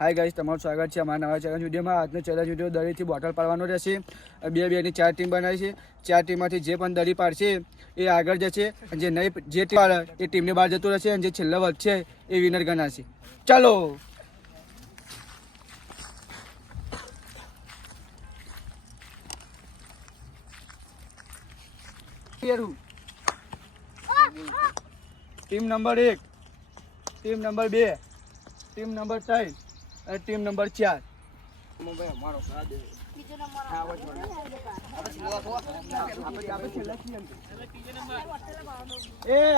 Hi guys, તમારું સ્વાગત છે અમારા નવા ચેલેન્જ વિડીયોમાં. આજનો ચેલેન્જ વિડીયો દડીથી બોટલ પાડવાનો રહેશે. બે ની 4 ટીમ બનાવી છે. 4 ટીમમાંથી જે પણ દડી પાડશે એ આગળ જશે, અને જે નહીં જે ટીમ પાડે એ ટીમની બહાર જતું રહેશે, અને જે છેલ્લો વધશે એ વિનર ગણાશે. ચાલો team number 1, team number 2, team number 3 અને ટીમ નંબર 4.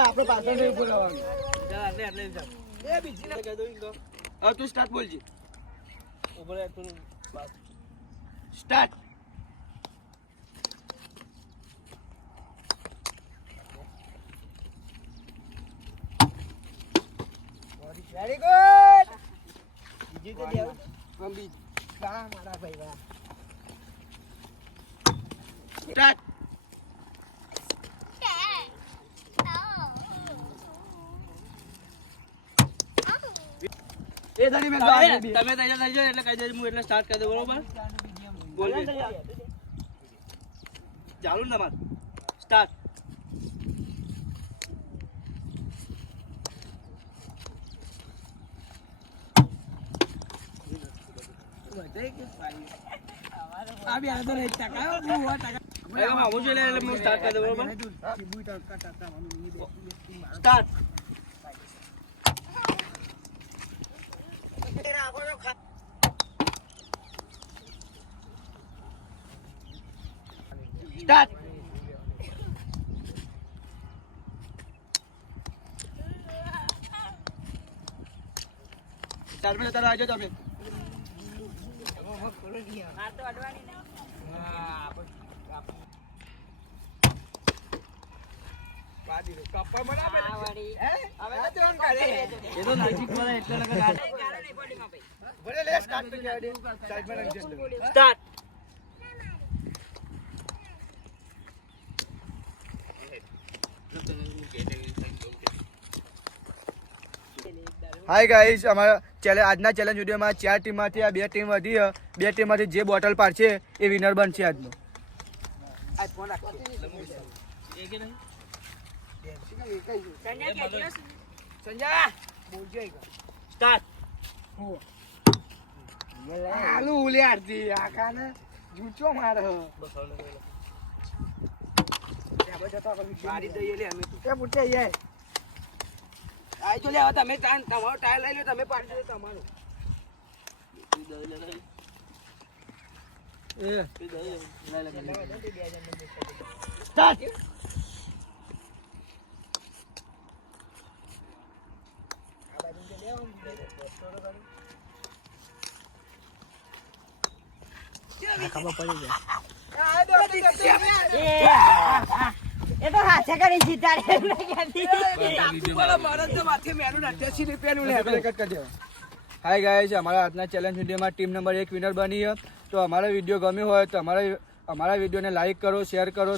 આપણે પાછળ નહીં બોલાવાનું. તું સ્ટાર્ટ બોલજે. સ્ટાર્ટ. Very good. બીજી તો દેવું ગંભીર કા મારા ભાઈ વાહ. સ્ટાર્ટ. એ ધરી મે તમે તૈયાર થઈ જાવ એટલે કહી દેજો, હું એટલે સ્ટાર્ટ કરી દઉં. બરોબર બોલ ચાલુ ને તમાર સ્ટાર્ટ. સ્ટાર્ટ. ચાર મિનિટ તારા આવજો તમે. હાય ગાઈસ, અમારા આજના ચેલેન્જ વિડીયોમાં 4 ટીમમાંથી આ 2 ટીમ વધી. 2 ટીમમાંથી જે બોટલ પાડશે એ વિનર બનશે આજનો. તમે તમારો ટાયર લઈ લો, તમે પાડી દો તમારું. સ્ટાર્ટ. ખબર પડી એ તો હાથે કરી જીતાડે. હાય ગાઈસ, અમારા આજના ચેલેન્જ વિડીયોમાં ટીમ નંબર 1 વિનર બની. તો અમારો વિડીયો ગમ્યો હોય તો અમારા વિડીયોને લાઈક કરો, શેર કરો.